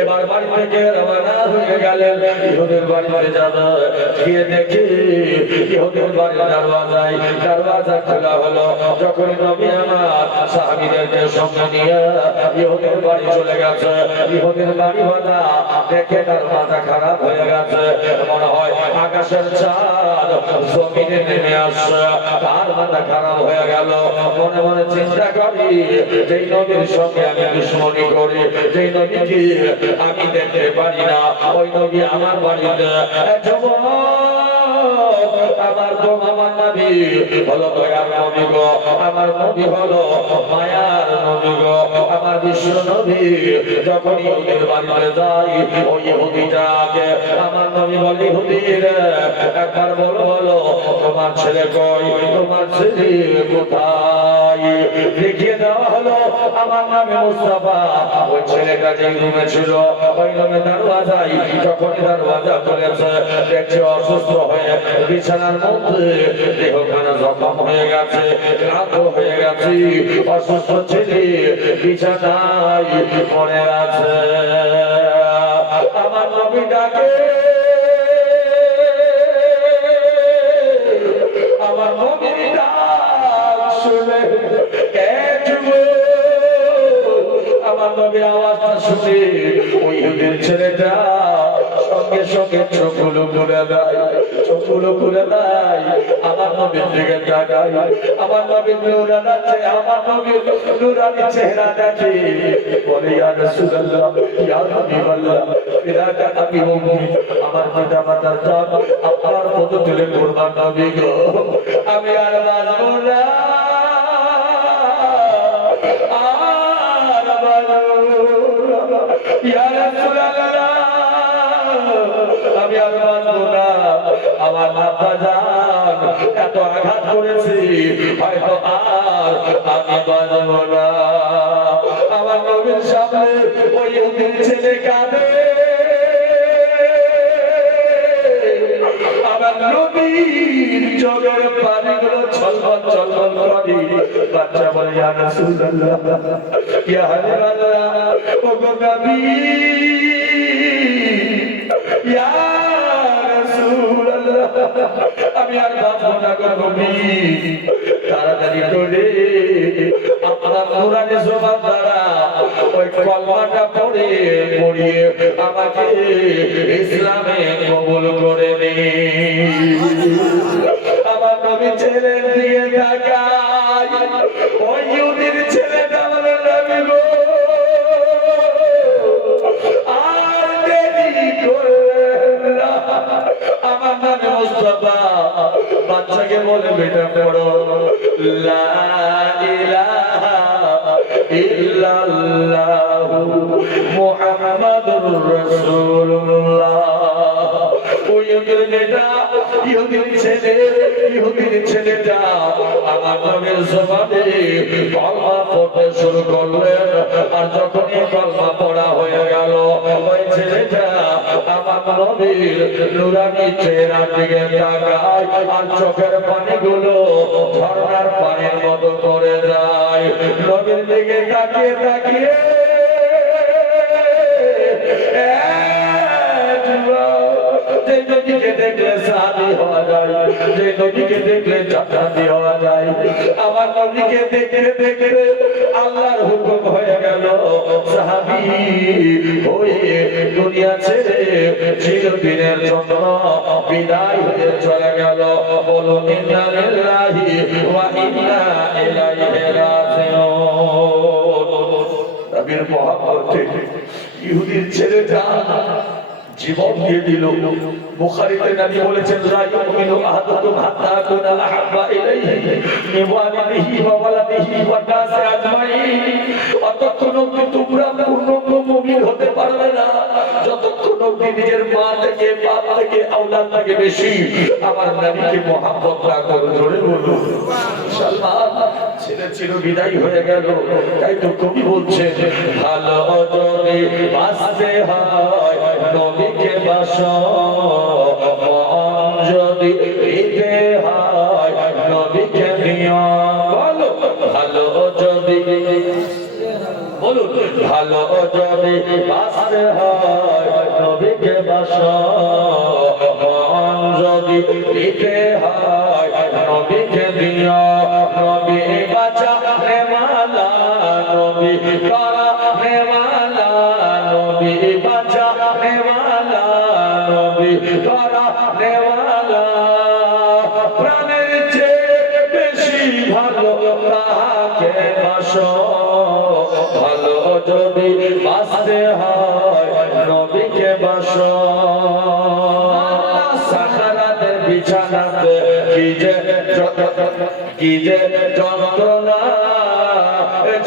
এবার বাড়ি থেকে রওনা হয়ে গেলেন ইহুদির বাড়িতে যাবে। গিয়ে দেখি ইহুদির বাড়ির দরওয়াজা খোলা হলো। যখন নবী আমার সাহাবীদেরকে সঙ্গে নিয়ে ইহুদির বাড়ি চলে গেছে, ইহুদির বাড়িওয়ালা দেখে তার মাথা খারাপ হয়ে গেছে, মনে হয় আকাশের চাঁদ জমিনে নেমে আসছে, তার মাথা খারাপ হয়ে গেল। মনে মনে চিন্তা করি, যেই নবীর সঙ্গে আমি দুশমনি করি, যেই নবীকে আমি দেখতে পারি না, ওই নবী আমার বাড়িতে। আমার নবী হলো দয়ার নবী গো, আমার নবী হলো মায়ার নবী গো, আমার বিশ্ব নবী। যখন ইহুদির বাড়িতে যাই, ওই ইহুদিটাকে আমার নবী বলে, ইহুদির একবার বলো বলো তোমার ছেলে কই, তোমার ছেলে কোথায়? দেখিয়ে দেওয়া হলো আমার নামে মুস্তাফা। ওই ছেলেটা যে রুমে ছিল, ওই রুমে দরওয়াজায় যখনই দরওয়াজা খুলেছে, দেখছে অসুস্থ হয়ে বিছানার মধ্যে দেহখানা জখম হয়ে গেছে, ক্লান্ত হয়ে গেছে, অসুস্থ ছেলে বিছানায় পড়ে আছে। আমার নবী ডাকে, আমার নবীর ডাক শুনে আমার নবীর আওয়াজটা শুনে ওই ইহুদির ছেলেটা সঙ্গে সঙ্গে চোখগুলো খুলে দেয়, চোখগুলো খুলে দেয়, আমার নবীর দিকে তাকায়। আমার নবীর নূরানি চেহারা, আমার নবীর নূরানি চেহারা দেখে, বলে ইয়া রাসূলুল্লাহ, ইয়া হাবিবাল্লাহ, ফিদাকা আবি উম্মি, আমার পিতা মাতার জান আপনার পদতলে কুরবান নবী গো, আমি আর বাঁচবো না, ইয়া রাসূলুল্লাহ, আমি আর বাঁচবো না, আমার মাথা জান এত আঘাত করেছি, হয়তো আর আমি বাঁচবো না। আমার নবীর সামনে ওই ইহুদির ছেলে কাঁদে, আমার নবীর চোখের পানিগুলো ছলছল ছলছল করে। বাচ্চা বলে, ইয়া রাসূলুল্লাহ, ইয়া হাবিবাল্লাহ, ও গো নবী, ইয়া রাসূলুল্লাহ, আমি আর বাঁচবো না গো নবী, তাড়াতাড়ি করে আপনার নূরানি জবান দ্বারা ওই কলমাটা পড়িয়ে আমাকে ইসলামে কবুল করে নিন। আমার নবী ছেলের দিকে তাকায়, ওই ইহুদির ছেলেটা বলে নবী গো আর দেরি করলেন না। আমার নামে মুস্তাফা বাচ্চাকে বলে বেটা পড়ো লা ইলাহা ইল্লাল্লাহু মুহাম্মাদুর রাসূলুল্লাহ। ওই ইহুদির ছেলেটা আমার নবীর জবানে কলমা পড়তে শুরু করলেন। আর যখনই কলমা পড়া হয়ে গেল ওই ছেলেটা আমার নবীর নুরানি চেহারার দিকে তাকায় আর চোখের পানিগুলো ঝর্ণার পানির মতো করে যায়। নবীর দিকে তাকিয়ে তাকিয়ে যে নদীকে দেখলে সাহাবী হওয়া যায়, যে নদীকে দেখলে জান্নাতি হওয়া যায়, আমার নবীকে দেখতে দেখতে আল্লাহর হুকুম হয়ে গেল সাহাবী হয়ে দুনিয়া ছেড়ে চিরদিনের জন্য বিদায় হয়ে চলে গেল। বলো ইন্না লিল্লাহি ওয়া ইন্না ইলাইহি রাজিউন। নবীর মহব্বতে ইহুদির ছেলেটা জীবন দিয়ে দিল। বুখারীতে নবী বলেছেন লা ইউমিনু আহাদুকুম হাত্তা আকুনা আহাব্বা ইলাইহি মিন ওয়ালিদিহি ওয়া ওয়ালাদিহি ওয়ান নাসি আজমাইন। অতক্ষণ অবধি তোমরা পূর্ণাঙ্গ মুমিন হতে পারবে না যতক্ষণ অবধি নিজের মা থেকে বাপ থেকে আওলাদ থেকে বেশি আমার নবীকে মহব্বত না করো। জোরে বলো ইনশাআল্লাহ। ছেলে চির বিদায় হয়ে গেল, তাই তো কবি বলছেন ভালো যদি বাঁচতে হয় নবীকে বাসো, মন যদি দিতে হয় নবীকে নিও। বলো ভালো যদি বলুন ভালো যদি বাঁচতে হয় নবীকে বাসো, মন যদি দিতে হয় নবীকে দিও। নবী বাঁচা নেওয়ালা নবী করা নেওয়ালা, নবী বাঁচা নেওয়ালা নবী করা নেওয়ালা। প্রাণের চেয়ে বেশি ভালো তাহাকে বাসো, ভালো যদি বাঁচতে হয় নবীকে বাসো। সাখারাতের বিছানাতে কি যে যন্ত্রণা,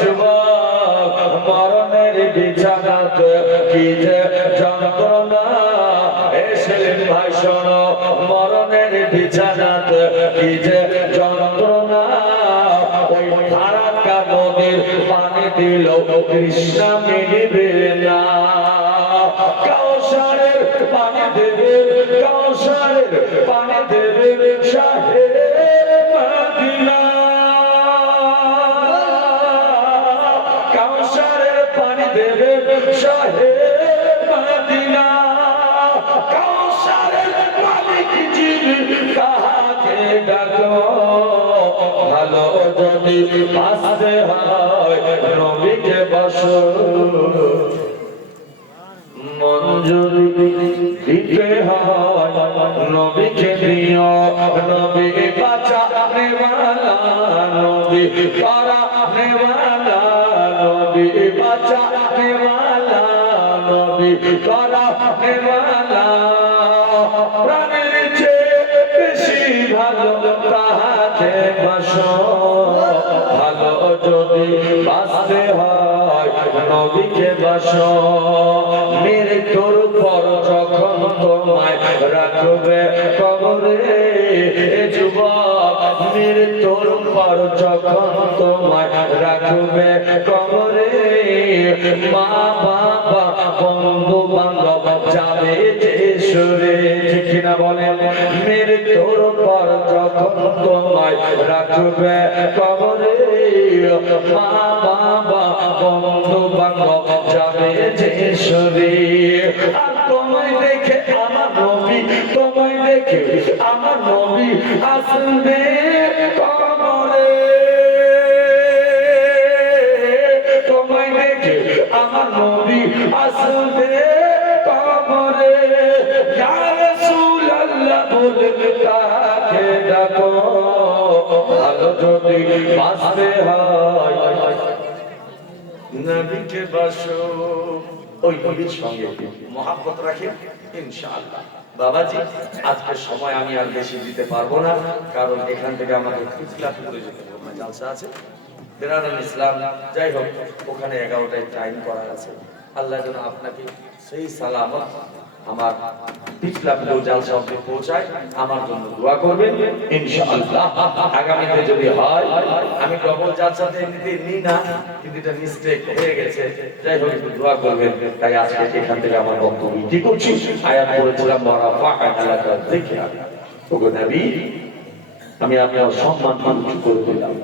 যুবক মরণের বিছানাতে কি যে যন্ত্রণা। এসেলেন ভাই শোনো মরণের বিছানাতে কি যে যন্ত্রণা। ওই ফারাক্কা নদীর পানি দিল কৃষ্ণা মিলিবে না। কাউসারের পানি দেবে, কাউসারের পানি দেবে শাহে মদিনা। কাউসারের পানি দেবে শাহে মদিনা। কাউসারের মালিক যিনি তাহাকে ডাকো, ভালো যদি বাঁচতে হয় নবীকে বাসো, মন যদি দিতে হয় নবীকে দিও। নবী বাঁচা নেওয়ালা নবী করা নেওয়ালা, নবী বাঁচা নেওয়ালা নবী করা নেওয়ালা। প্রাণের চেয়ে বেশি ভালো তাহাকে বাসো, ভালো যদি বাঁচতে হয় নবীকে বাসো। মৃত্যুর পর যখন তোমায় রাখবে কবরে, যুবক মৃত্যুর পর যখন তোমায় রাখবে কবরে, মা বাবা বন্ধু বান্ধব যাবে যে সুরে, ঠিক কিনা বলেন। মৃত্যুর পর যখন তোমায় রাখবে কবরে, মা বাবা বন্ধু বান্ধব যাবে যে সুরে। আর তোমায় দেখে আমার নবী, তোমায় দেখে আমার নবী আসবে কবরে। তোমায় দেখে আমার নবী আসবে কবরে। ইয়া রাসূলুল্লাহ বলে তাকে ডাকো, ভালো যদি যদি বাঁচতে হয় নবীকে বাসো, ওই নবীর সঙ্গে মহব্বত রাখেন ইনশাআল্লাহ। বাবাজি, আজকে সময় আমি আর বেশি দিতে পারবো না, কারণ এখান থেকে আমাকে ইসলাম করে যেতে হবে, জালসা আছে বেরাদান ইসলাম। যাই হোক, ওখানে 11টায় টাইম করা আছে। আল্লাহ যেন আপনাকে সেই সালামত আমার পিছলা জালসা অবধি পৌঁছায়, আমার জন্য দোয়া করবেন ইনশাআল্লাহ। আগামীতে যদি হয়, আমি ডবল জালসাতে এমনিতে নিই না, কিন্তু এটা মিস্টেক হয়ে গেছে। যাই হোক, একটু দোয়া করবেন। তাই আজকে এখান থেকে আমার বক্তব্য কি করছি, আয়াত পড়েছিলাম ওগো নবী, আমি আপনার সম্মান উঁচু করে দিলাম।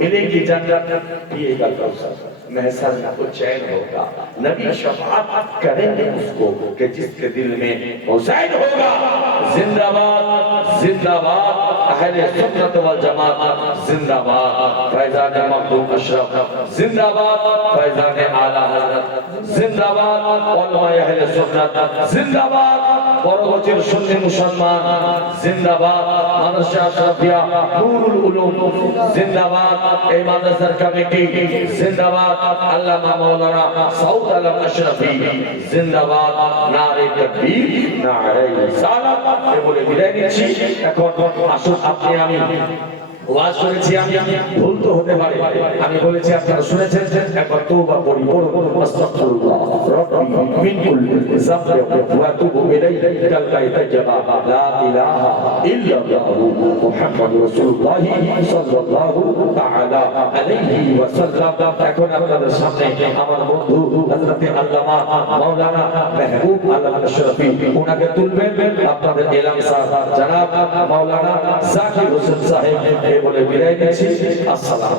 मिलेगी जन्नत, पिएगा कौसर, महसन को चैन होगा। नबी शफाअत करेंगे उसको कि जिसके दिल में हुसैन होगा। जिंदाबाद जिंदाबाद अहले सुन्नत वल जमात, जिंदाबाद फैजान मखदूम अशरफ, जिंदाबाद फैजान आला हजरत, जिंदाबाद उलमाए अहले सुन्नत, जिंदाबाद পরবর্তীর সুন্নি মুসলমান, জিন্দাবাদ মাদ্রাসা আশরাফিয়া নূরুল উলুম, জিন্দাবাদ এই মাদ্রাসার কমিটি, জিন্দাবাদ আল্লামা মাওলানা সাউদ আলম আশরাফি, জিন্দাবাদ নারে তাকবীর নারে রিসালাত। এই বলে বিদায় নিচ্ছি। এখন আসুন, আপনি আমি ওয়াজ করেছি, আমি ভুল তো হতে পারে, আমি বলেছি আপনারা শুনেছেন, একবার তওবা করি, বলুন আস্তাগফিরুল্লাহ রাব্বি মিন কুল্লি যামবি ওয়া আতুবু ইলাইহি কাল তাইয়্যিবা লা ইলাহা ইল্লাল্লাহ মুহাম্মাদুর রাসূলুল্লাহ সাল্লাল্লাহু তাআলা আলাইহি ওয়াসাল্লাম। এখন আপনাদের সামনে আমার বন্ধু হযরত আল্লামা মাওলানা মাহবুব আলম আশরাফি উনাকে তুলবেন। আপনাদের এলাম স্যার জনাব মাওলানা জাকির হোসেন সাহেব বলে বিদায় নিচ্ছি। আসসালাম।